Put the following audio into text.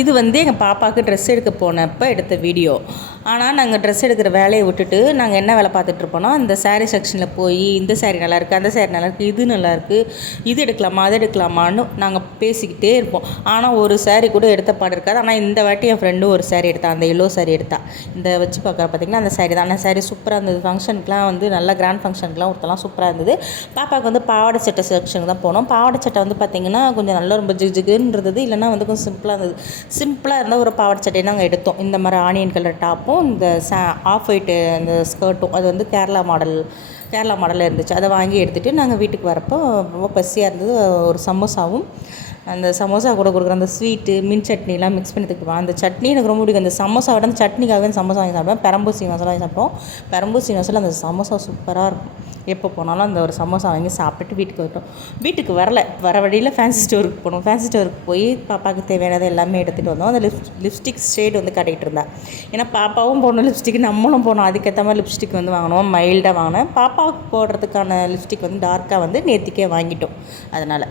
இது வந்து எங்கள் பாப்பாவுக்கு ட்ரெஸ் எடுக்க போனப்போ எடுத்த வீடியோ ஆனால் நாங்கள் ட்ரெஸ் எடுக்கிற வேலையை விட்டுட்டு நாங்கள் என்ன வேலை பார்த்துட்டு இருப்போம்னா இந்த செக்ஷனில் போய் இந்த saree நல்லா இருக்குது அந்த saree நல்லா இருக்குது இது நல்லாயிருக்கு இது எடுக்கலாமா அது எடுக்கலாமான்னு நாங்கள் பேசிக்கிட்டே இருப்போம். ஆனால் ஒரு saree கூட எடுத்த பாடு இருக்காது. ஆனால் இந்த வாட்டி என் ஃப்ரெண்டு ஒரு saree எடுத்தா அந்த எல்லோ சாரீ எடுத்தா. இந்த வச்சு பார்க்குற பார்த்தீங்கன்னா அந்த saree தான். அந்த சாரீ சூப்பராக இருந்தது. ஃபங்க்ஷனுக்குலாம் வந்து நல்ல கிராண்ட் ஃபங்க்ஷனுக்குலாம் ஒருத்தலாம் சூப்பராக இருந்தது. பாப்பாவுக்கு வந்து பாவாடை சட்டை செக்ஷனுக்கு தான் போனோம். பாவாடை சட்டை வந்து பார்த்திங்கன்னா கொஞ்சம் நல்லா ரொம்ப ஜிக் ஜிகுன்னு இருந்தது. இல்லைன்னா வந்து கொஞ்சம் சிம்பிளாக இருந்தது. சிம்பிளாக இருந்தால் ஒரு பாவாடை சட்டையை நாங்கள் எடுத்தோம். இந்த மாதிரி ஆனியன் கலர் டாப்பும் இந்த சா ஆஃப் ஒயிட்டு அந்த ஸ்கர்ட்டும் அது வந்து கேரளா மாடல் கேரளா மாடலில் இருந்துச்சு. அதை வாங்கி எடுத்துகிட்டு நாங்கள் வீட்டுக்கு வரப்போ ரொம்ப பசியாக இருந்தது. ஒரு சமோசாவும் அந்த சமோசா கூட கொடுக்குற அந்த ஸ்வீட்டு மின் சட்னிலாம் மிக்ஸ் பண்ணி தருவான் அந்த சட்னி எனக்கு ரொம்ப பிடிக்கும். அந்த சமோசா விட அந்த சட்னிக்காகவே அந்த சமோசா வாங்கி சாப்பிடுவேன். பெரம்பூசி மசாலா வாங்கி சாப்பிடுவோம். பெரம்பூசி மசாலா அந்த சமோசா சூப்பராக இருக்கும். எப்போ போனாலும் அந்த ஒரு சமோசா வாங்கி சாப்பிட்டுட்டு வீட்டுக்கு வரட்டும் வீட்டுக்கு வரல. வர வழியில் ஃபேன்சி ஸ்டோருக்கு போனோம். ஃபேன்சி ஸ்டோருக்கு போய் பாப்பாவுக்கு தேவையானது எல்லாமே எடுத்துகிட்டு வந்தோம். அந்த லிப் லிப்ஸ்டிக் ஷேட் வந்து கட்டிகிட்டு இருந்தா. ஏன்னா பாப்பாவும் போடணும் லிப்ஸ்டிக் நம்மளும் போனோம் அதுக்கேற்ற மாதிரி லிப்ஸ்டிக் வந்து வாங்கினோம் மைல்டாக வாங்கினேன். பாப்பா பாப்பாவுக்கு போடுறதுக்கான லிப்ஸ்டிக் வந்து டார்க்காக வந்து நேற்றுக்கே வாங்கிட்டோம். அதனால்.